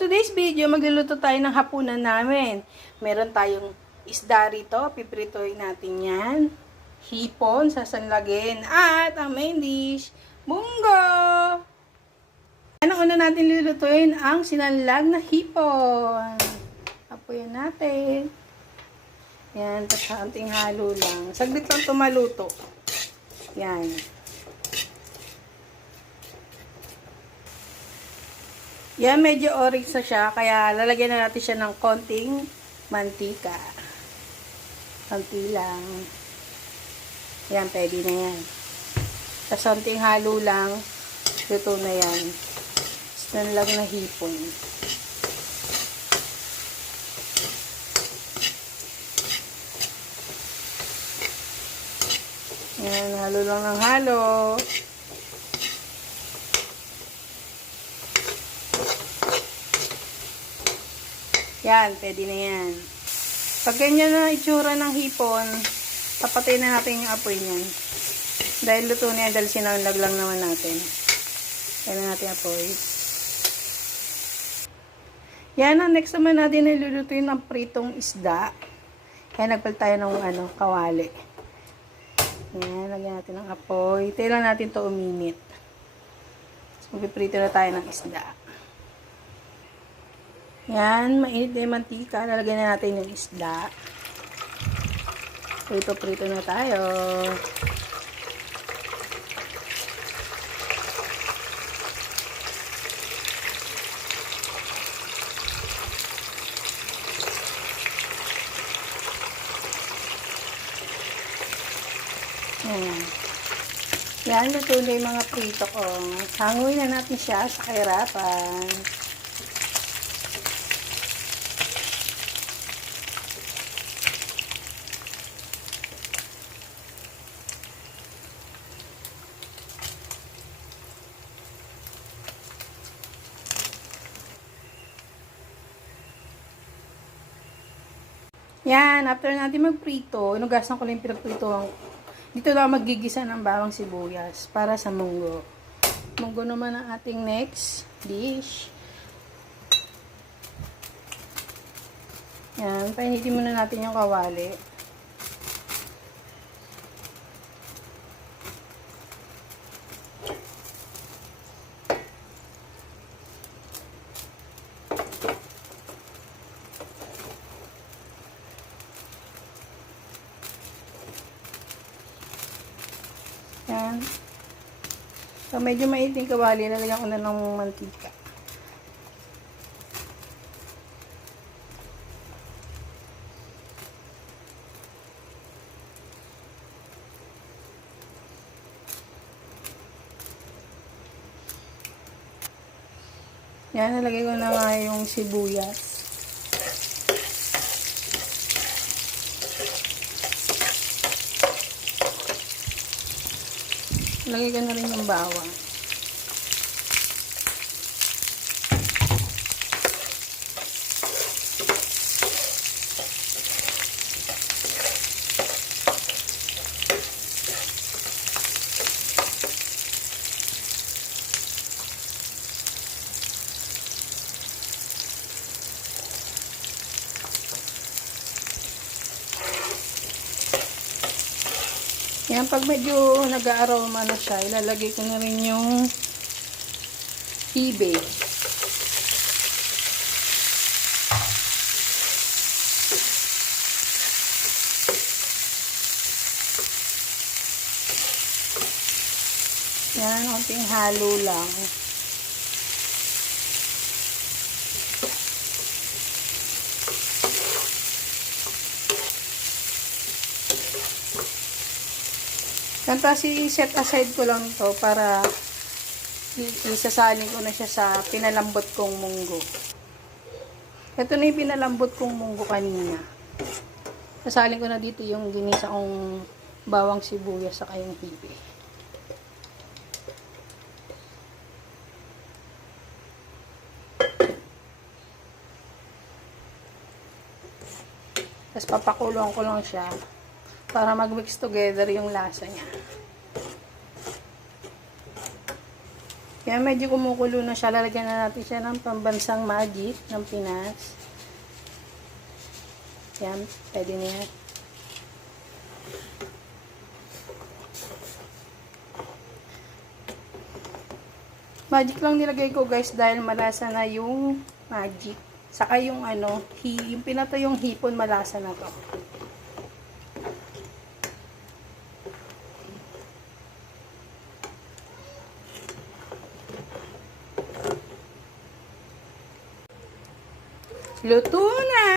today's video, magluluto tayo ng hapunan namin. Meron tayong isda rito, pipritoy natin yan. Hipon, sasanlagin. At ang main dish, munggo! Yan ang una natin lulutuin, ang sinanlag na hipon. Hapuyan natin. Yan, tapos kaunting halo lang. Saglit lang ito maluto. Yan. Yan, medyo orange na siya, kaya lalagyan na natin siya ng konting mantika. Konti lang. Yan, pwede na yan. Tapos konting halo lang, luto na yan. Sinanlag na hipon. Yan, halo lang ng halo. Yan, pwede na yan. Pag ganyan na itsura ng hipon, tapatay na natin yung apoy niyan. Dahil luto na yan, dahil sinanlag lang naman natin. Kaya na natin apoy. Yan, ang next naman natin ay lulutuin ng pritong isda. Kaya nagpal tayo ng kawali. Yan, lagyan natin ng apoy. Tayo lang natin to uminit. So, magpiprito na tayo ng isda. Yan, mainit na yung mantika. Lalagyan na natin yung isda. Prito-prito na tayo. Yan. Yan, luto na yung mga prito ko. Hanguin na natin siya sa kahirapan. Yan, after natin magprito, inugasan ko lang yung pinagpritohan. Dito lang magigisa ng bawang sibuyas para sa munggo. Munggo naman ang ating next dish. Yan, painitin muna natin yung kawali. Yan. So, medyo maiting kawali. Lalagyan ko na ng mantika. Yan, nalagay ko na nga yung sibuyas. Lagay ko na rin yung bawang. Yan, pag medyo nag-aroma na siya, ilalagay ko na rin yung ibe. Yan, konting halo lang. Tapos i-set aside ko lang to para isasalin ko na siya sa pinalambot kong munggo. Ito na yung pinalambot kong munggo kanina. Sasalin ko na dito yung ginisa kong bawang sibuyas sa kayong hibe. Tapos papakulong ko lang siya para mag-mix together yung lasa niya. Kaya medyo kumukulo na siya. Lalagyan na natin siya ng pambansang magic ng Pinas. Yan, pwede na yan. Magic lang nilagay ko guys dahil malasa na yung magic. Saka yung ano, yung pinatayong hipon malasa na to. Luto na!